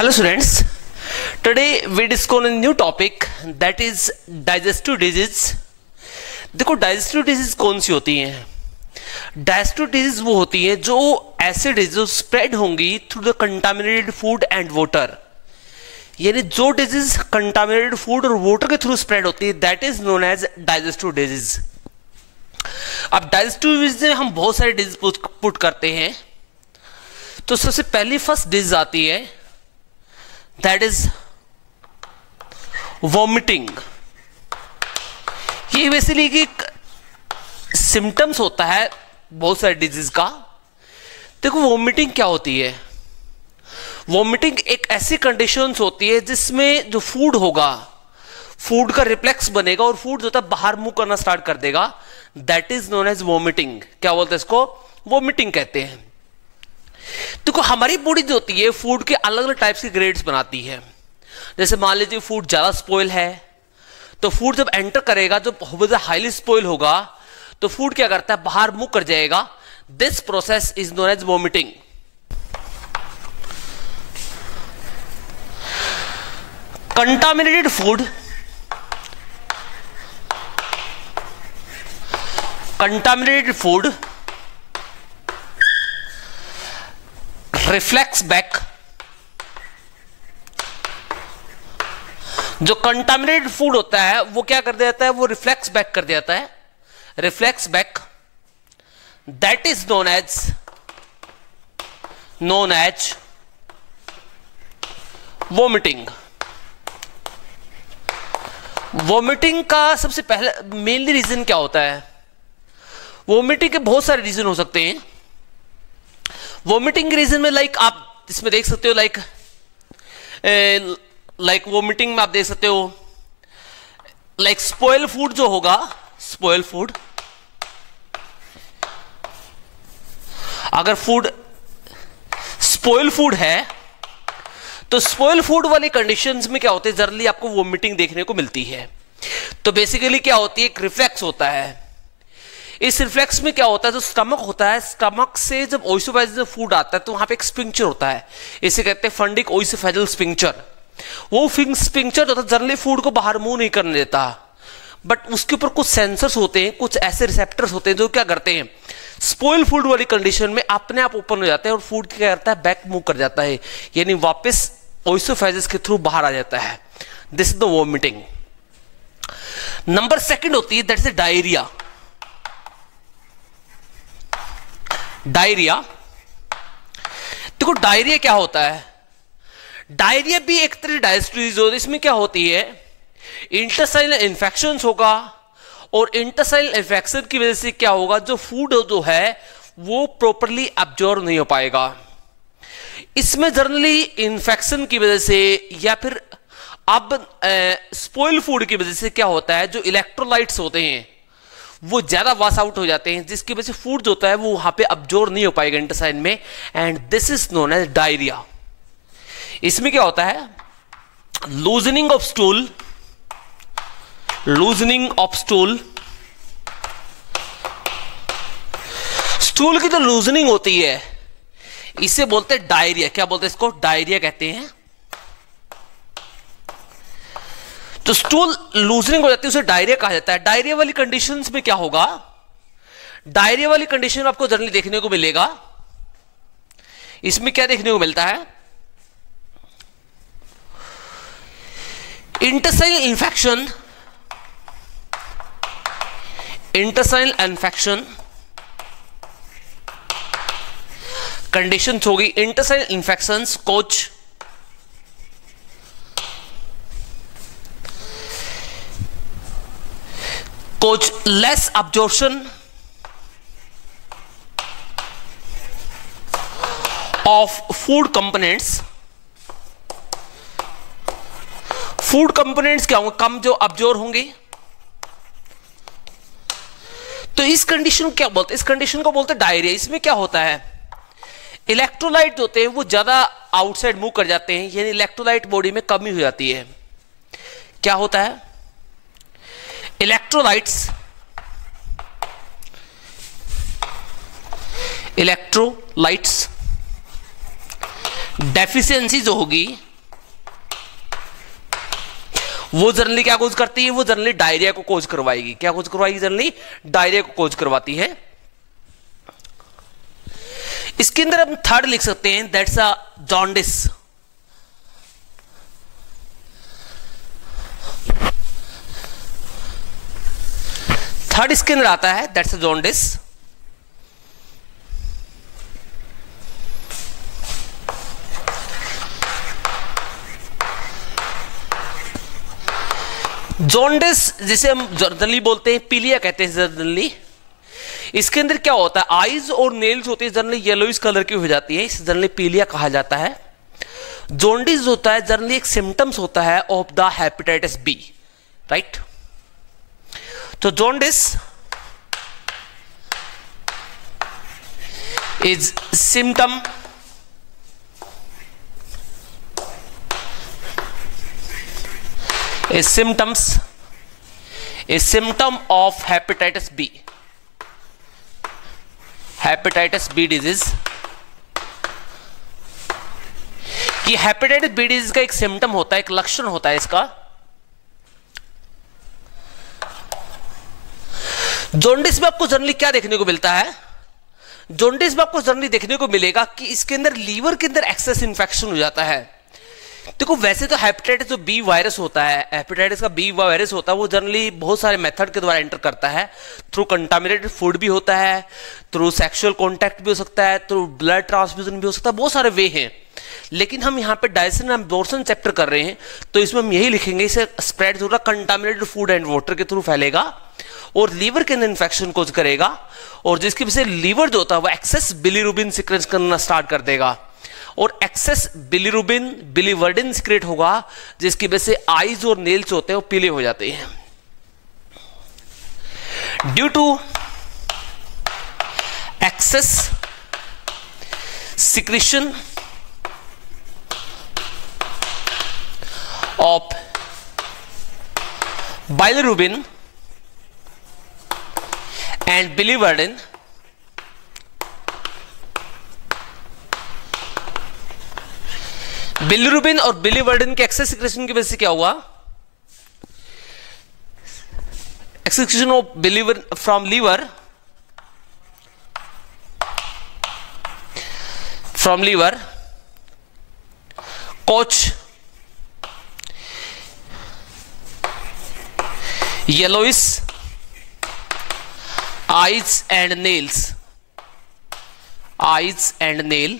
Hello students, today we discuss a new topic that is digestive disease। देखो digestive disease कौन सी होती है? Digestive disease वो होती है जो ऐसे डिजीज जो स्प्रेड होंगी through the contaminated food and water, यानी जो डिजीज कंटामिनेटेड फूड और वाटर के थ्रू स्प्रेड होती है that is known as digestive disease. अब डाइजेस्टिव डिजीज में हम बहुत सारे डिजीज पुट करते हैं, तो सबसे पहली फर्स्ट डिजीज आती है दैट इज वॉमिटिंग। ये बेसिकली एक सिम्टम्स होता है बहुत सारे डिजीज का। देखो वॉमिटिंग क्या होती है? वॉमिटिंग एक ऐसी कंडीशंस होती है जिसमें जो फूड होगा, फूड का रिफ्लेक्स बनेगा और फूड जो था बाहर मुंह करना स्टार्ट कर देगा, that is known as vomiting. क्या बोलते हैं इसको? वॉमिटिंग कहते हैं। देखो हमारी बॉडी जो होती है फूड के अलग अलग टाइप्स के ग्रेड्स बनाती है। जैसे मान लीजिए फूड ज्यादा स्पॉइल है, तो फूड जब एंटर करेगा, जब हाईली स्पॉइल होगा तो फूड क्या करता है, बाहर मुंह कर जाएगा। This process is known as vomiting. Contaminated food, contaminated food reflex back. जो कंटामिनेटेड फूड होता है वो क्या कर देता है, वो रिफ्लेक्स बैक कर देता है, reflex back. That is known as vomiting. Vomiting का सबसे पहले मेनली रीजन क्या होता है? वॉमिटिंग के बहुत सारे रीजन हो सकते हैं। वॉमिटिंग रीजन में लाइक आप इसमें देख सकते हो, लाइक वॉमिटिंग में आप देख सकते हो लाइक स्पॉइल फूड जो होगा, स्पॉइल फूड, अगर फूड स्पॉइल फूड है तो स्पॉइल फूड वाली कंडीशंस में क्या होते हैं, जनरली आपको वॉमिटिंग देखने को मिलती है। तो बेसिकली क्या होती है, एक रिफ्लेक्स होता है। इस रिफ्लेक्स में क्या होता है, जो स्टमक होता है, स्टमक से जब ओइसोफेजियल फूड आता है तो वहां पे एक स्पिंक्चर होता है, इसे कहते हैं फंडिक ओइसोफेजियल स्पिंक्चर। वो स्पिंक्चर होता है जनरली फूड को बाहर मुंह नहीं करने देता, बट उसके ऊपर कुछ सेंसर्स होते हैं, कुछ ऐसे रिसेप्टर्स होते हैं जो क्या करते हैं, स्पॉइल फूड वाली कंडीशन में अपने आप ओपन हो जाते हैं और फूड क्या करता है, बैक मूव कर जाता है, यानी वापस ओइसोफेजिस के थ्रू बाहर आ जाता है। This is the vomiting. Number second होती है दैट इज डायरिया। डायरिया, देखो डायरिया क्या होता है? डायरिया भी एक तरह डाइजेस्टिव डिजीज होती है। इसमें क्या होती है, इंटेस्टाइनल इन्फेक्शंस होगा और इंटेस्टाइनल इन्फेक्शन की वजह से क्या होगा, जो फूड जो है वो प्रॉपरली एब्जॉर्ब नहीं हो पाएगा। इसमें जनरली इन्फेक्शन की वजह से या फिर अब स्पॉइल फूड की वजह से क्या होता है, जो इलेक्ट्रोलाइट्स होते हैं वो ज्यादा वॉश आउट हो जाते हैं, जिसकी वजह से फूड जो होता है वो वहां पे अब्जॉर्ब नहीं हो पाएगा इंटेस्टाइन में, and this is known as diarrhoea. इसमें क्या होता है, loosening of stool, loosening of stool, stool की जो लूजनिंग होती है इसे बोलते हैं डायरिया। क्या बोलते हैं इसको? डायरिया कहते हैं। तो स्टूल लूजनिंग हो जाती है उसे डायरिया कहा जाता है। डायरिया वाली कंडीशंस में क्या होगा, डायरिया वाली कंडीशन आपको जनरली देखने को मिलेगा। इसमें क्या देखने को मिलता है, intestinal infection, intestinal infection conditions होगी। Intestinal infections cause less absorption of food components. Food components क्या होंगे, कम जो अब्जॉर्ब होंगे। तो इस कंडीशन को क्या बोलते हैं, इस कंडीशन को बोलते हैं डायरिया। इसमें क्या होता है, इलेक्ट्रोलाइट होते हैं वो ज्यादा आउटसाइड मूव कर जाते हैं, यानी इलेक्ट्रोलाइट बॉडी में कमी हो जाती है। क्या होता है, इलेक्ट्रोलाइट्स इलेक्ट्रोलाइट्स डेफिशिएंसी जो होगी वो जनरली क्या कोज करती है, वो जनरली डायरिया को कोज करवाएगी। क्या कोज करवाएगी? जनरली डायरिया को कोज करवाती है। इसके अंदर हम थर्ड लिख सकते हैं, दैट्स अ जॉन्डिस। थर्ड इसके अंदर आता है, दैट्स अ जॉन्डिस। जॉन्डिस जिसे हम जनरली बोलते हैं पीलिया कहते हैं जनरली। इसके अंदर क्या होता है, आईज और नेल्स होते हैं जनरली येलोइश कलर की हो जाती है, इसे जनरली पीलिया कहा जाता है। जॉन्डिस होता है जनरली एक सिम्टम्स होता है of the hepatitis B, right. तो jaundice is symptom is symptom of hepatitis B, hepatitis B disease। कि हेपेटाइटिस बी डिजीज का एक सिम्टम होता है, एक लक्षण होता है इसका। जॉन्डिस में आपको जनरली क्या देखने को मिलता है? जॉन्डिस में आपको जनरली देखने को मिलेगा कि इसके अंदर लीवर के अंदर एक्सेस इंफेक्शन हो जाता है। देखो वैसे तो हेपेटाइटिस जो बी वायरस होता है, हेपेटाइटिस का बी वायरस होता है, वो जनरली बहुत सारे मेथड के द्वारा एंटर करता है। थ्रू कंटामिनेटेड फूड भी होता है, थ्रू सेक्सुअल कांटेक्ट भी हो सकता है, थ्रू ब्लड ट्रांसफ्यूजन भी हो सकता है, बहुत सारे वे हैं। लेकिन हम यहाँ पे डाइजेशन एंड एब्जॉर्प्शन चैप्टर कर रहे हैं, तो इसमें हम यही लिखेंगे, इसे spread through contaminated food and water के थ्रू फैलेगा और लीवर के अंदर इन्फेक्शन कोज करेगा, और जिसकी वजह से लीवर जो होता है वो एक्सेस बिलीरुबिन सीक्रेट करना स्टार्ट कर देगा, और एक्सेस बिलीरुबिन बिलीवर्डिन सीक्रेट होगा, जिसकी वजह से आईज और नेल्स होते हैं वो पीले हो जाते हैं। Due to excess secretion of bilirubin and biliverdin, bilirubin और बिलीवर्डिन के एक्सेस सिक्रेशन की वजह से क्या हुआ, एक्सेक्रेशन ऑफ बिलीवर from liver cause yellowish eyes and nails, eyes and nail,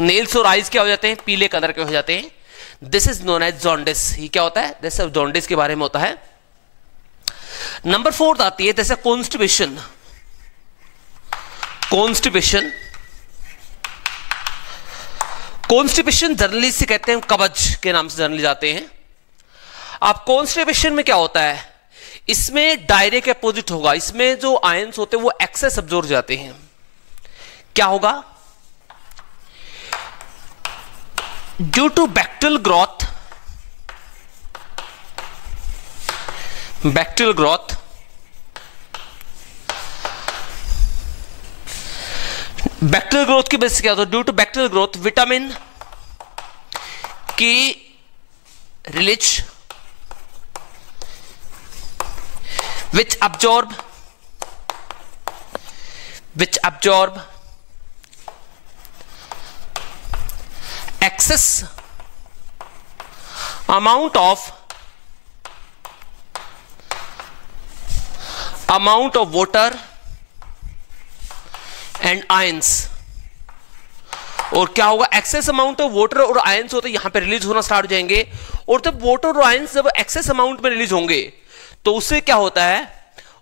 nails और आइज क्या हो जाते हैं, पीले कलर के हो जाते हैं। This is known as jaundice. ये क्या होता है, दिस जॉन्डिस के बारे में होता है। नंबर 4 आती है जैसे कॉन्स्टिपेशन। कॉन्स्टिपेशन कॉन्स्टिपेशन जनरली से कहते हैं कब्ज के नाम से जनरली जाते हैं। अब कॉन्स्टिपेशन में क्या होता है, इसमें डायरिया के अपोजिट होगा, इसमें जो आयंस होते हैं वो एक्सेस अब्जॉर्ब जाते हैं। क्या होगा, due to bacterial growth, bacterial growth की वजह से क्या होता है, due to bacterial growth vitamin की release which absorb excess amount of water and ions। और क्या होगा, एक्सेस अमाउंट ऑफ वाटर और आयंस होते यहां पे रिलीज होना स्टार्ट हो जाएंगे, और जब वाटर और आयंस जब एक्सेस अमाउंट में रिलीज होंगे तो उससे क्या होता है,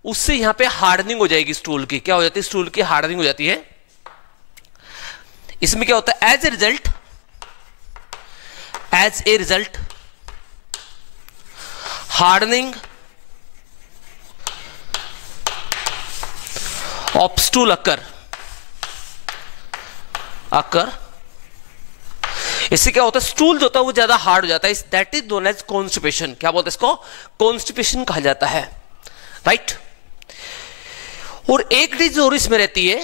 उससे यहां पे हार्डनिंग हो जाएगी स्टूल की। क्या हो जाती है, स्टूल की हार्डनिंग हो जाती है। इसमें क्या होता है, as a result hardening of stool occur. इससे क्या होता है, स्टूल जो होता है वो ज्यादा हार्ड हो जाता है, that is known as constipation. क्या बोलते हैं इसको, कॉन्स्टिपेशन कहा जाता है, राइट। और एक डिजीज और इसमें रहती है,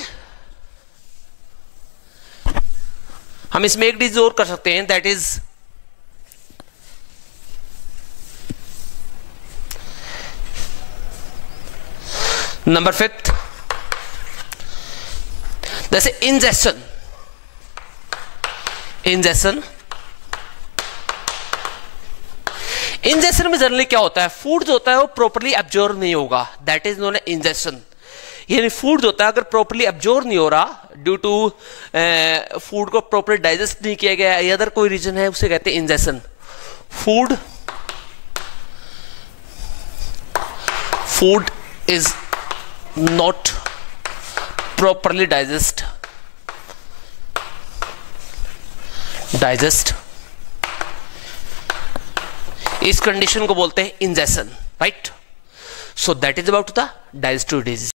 हम इसमें एक डिजीज और कर सकते हैं, दैट इज नंबर 5, जैसे इंजेक्शन में जनरली क्या होता है, फूड जो होता है वो प्रॉपर्ली एब्जॉर्ब नहीं होगा, that is known as injection. यानी फूड जो होता है अगर प्रॉपर्ली एब्जॉर्ब नहीं हो रहा ड्यू टू फूड को प्रॉपर्ली डाइजेस्ट नहीं किया गया या अदर कोई रीजन है, उसे कहते हैं injection. Food is not properly digest इस कंडीशन को बोलते हैं injection, right. So that is about the digestive disease.